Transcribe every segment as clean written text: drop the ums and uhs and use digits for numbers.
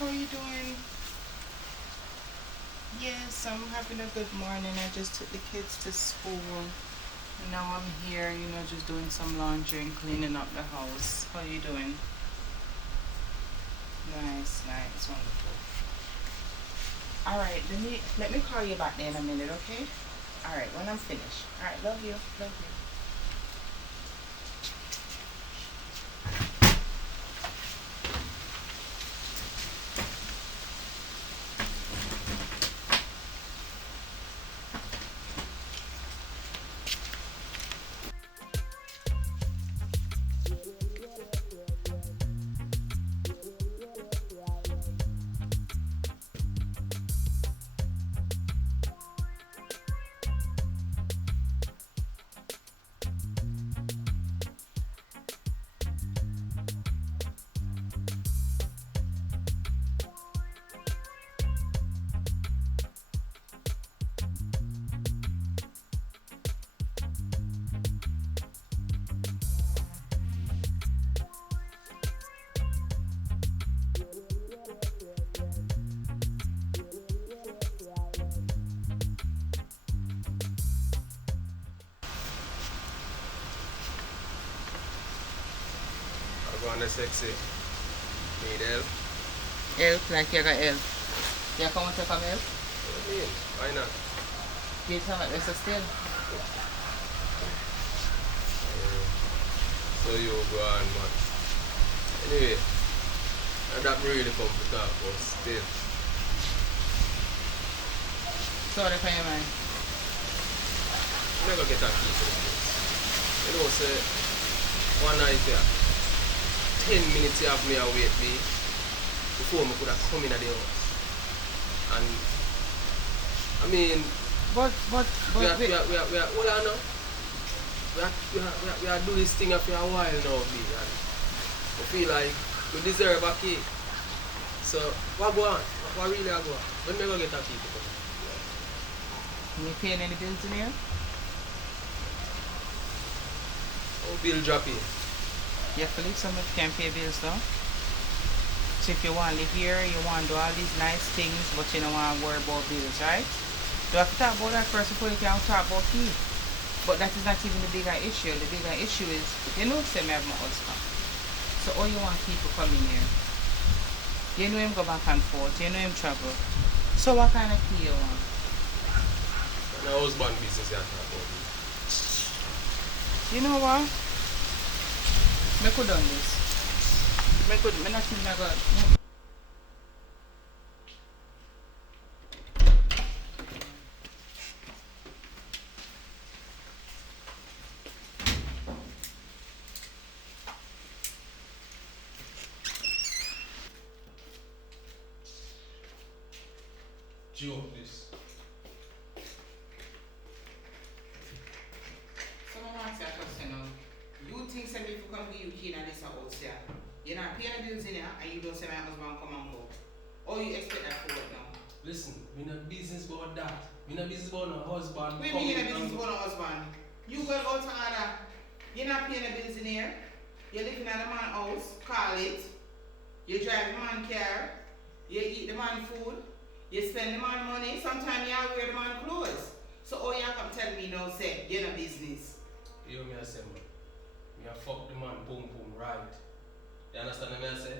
how are you doing? Yes, I'm having a good morning. I just took the kids to school. And now I'm here, just doing some laundry and cleaning up the house. How are you doing? Nice, nice, wonderful. Alright, let me call you back there in a minute, okay? Alright, when I'm finished. Alright, love you. Love you. I'm gonna sexy. Need help? Help, like you got help. You come to come help? What do you mean? Why not? You tell me, it's still. So you go on, man. Anyway, and that really come to talk about still. Sorry for your mind. You never get a key to the place. You know, say, one night here, 10 minutes you have me await me before I could have come in at the house. And I mean, But we are hold on now. We are doing this thing for a while now, B, and I feel like we deserve a key. So what go on? What really go on? When we go get a key to come? You paying any bills in here? Oh, bill dropping. Yeah, Philip, some of you can pay bills though. So if you want to live here, you want to do all these nice things, but you don't want to worry about bills, right? You have to talk about that first before you can talk about key. But that is not even the bigger issue. The bigger issue is, say me have my husband. So all you want people coming here. You know him go back and forth, you know him travel. So what kind of key you want? And a husband business you talk about. You know what? Me could done this. Me not think I got. Joe, this. Someone wants a question now. You think some people come to you key in this house here? You're not paying the bills in here and you don't say my husband come and go. Or you expect that for what now? Listen, we not business about that. We not business about no husband. What do you mean you're not business about no husband? You go out to order. You're not paying the bills in here. You're living at the man's house, call it. You drive the man's car. You eat the man's food. You spend the man's money. Sometimes you wear the man's clothes. So all you come tell me now say, you're no business. You hear me I say, man. Me a fuck the man boom boom right. You understand what I say?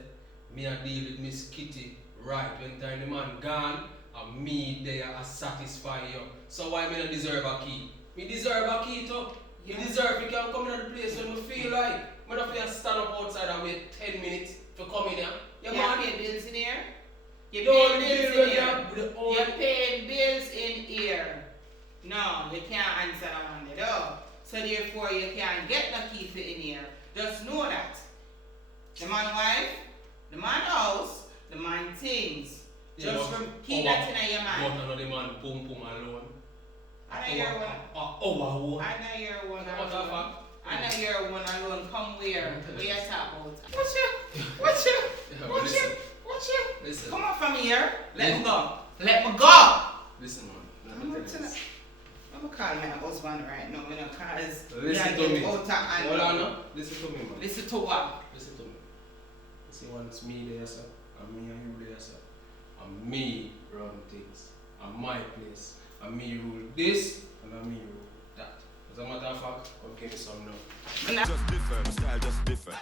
Me a deal with Miss Kitty right. When time the man gone, and me there a satisfy you. So why me not deserve a key? Me deserve a key too. Yeah. Me deserve you can come in the place when me feel like. Me not feel stand up outside and wait 10 minutes to come in here. You man. pay bills in here? You Don't pay bills deal in with here? that. You pay bills in here. No, you can't answer that one at all. So therefore you can't get the key for in here. Just know that. The man wife, the man house, the man things. Yeah, Just keep that in your mind. But another man boom boom alone. I know you're one. I know you're one alone. I know you're one alone. Come where? Where you talk about? Watch you. Listen. Come on from here. Let me go. Listen, man. I'm gonna call my husband right now, cause Listen to me. Hold on, no. Listen to me, man. Listen to what? Listen to me. You see, once me there, sir, And me and you there, sir. And me run things. And my place. And me rule this, and me rule that. As a matter of fact, I'll give you some now. Just different, my style just different.